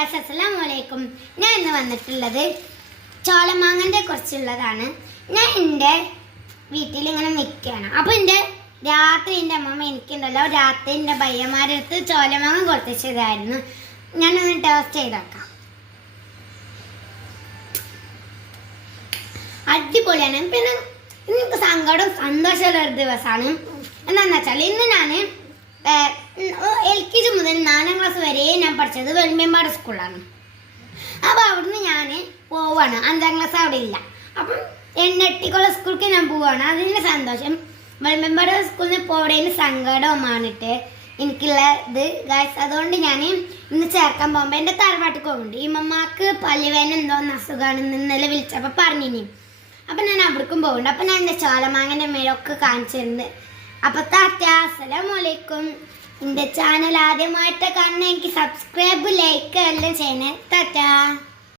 Guys അസ്സലാമു അലൈക്കും. ഞാൻ ഇന്ന് വന്നിട്ടുള്ളത് ചോലമാങ്ങൻ്റെ കുറിച്ചുള്ളതാണ്. ഞാൻ എൻ്റെ വീട്ടിൽ ഇങ്ങനെ നിൽക്കുകയാണ്. അപ്പോൾ രാത്രി എൻ്റെ അമ്മമ്മ എനിക്കുണ്ടല്ലോ രാത്രി എൻ്റെ പയ്യന്മാരെടുത്ത് ചോലമാങ്ങ കൊടുത്തിച്ചതായിരുന്നു. ഞാനൊന്ന് ടേസ്റ്റ് ചെയ്ത് നോക്കാം. അടിപൊളിയാണ്. പിന്നെ എനിക്ക് സന്തോഷമുള്ള ഒരു ദിവസമാണ്. എന്താണെന്ന് വെച്ചാൽ ഇന്ന് ഞാൻ LKG മുതൽ 4ാം ക്ലാസ് വരെ ഞാൻ പഠിച്ചത് വെളിമ്പേമ്പാട് സ്കൂളിലാണ്. അപ്പോൾ അവിടുന്ന് ഞാൻ പോവാണ്. 5ാം ക്ലാസ് അവിടെ ഇല്ല. അപ്പം എണ്ണട്ടിക്കുള്ള സ്കൂൾക്ക് ഞാൻ പോവാണ്. അതിൻ്റെ സന്തോഷം വെളിമ്പേമ്പാട് സ്കൂളിൽ നിന്ന് പോവുകയും സങ്കടവുമാണിട്ട് എനിക്കുള്ള ഇത് ഗായ്സ്. അതുകൊണ്ട് ഞാൻ ഇന്ന് ചേർക്കാൻ പോകുമ്പോൾ എൻ്റെ തറവാട്ടിൽ പോകുന്നുണ്ട്. ഈ മമ്മക്ക് പല്ലുവേദന എന്തോന്ന് അസുഖമാണെന്ന് ഇന്നലെ വിളിച്ചപ്പോൾ പറഞ്ഞിനി. അപ്പം ഞാൻ അവിടേക്കും പോകുന്നുണ്ട്. അപ്പം ഞാൻ എൻ്റെ ചോലമാങ്ങൻ്റെ മേലൊക്കെ കാണിച്ചിരുന്നത്. അപ്പോൾ അസ്സലാമു അലൈക്കും. എൻ്റെ ചാനൽ ആദ്യമായിട്ട് കാണുന്ന എനിക്ക് സബ്സ്ക്രൈബ് ലൈക്ക് എല്ലാം ചെയ്യണേ. ടാറ്റാ.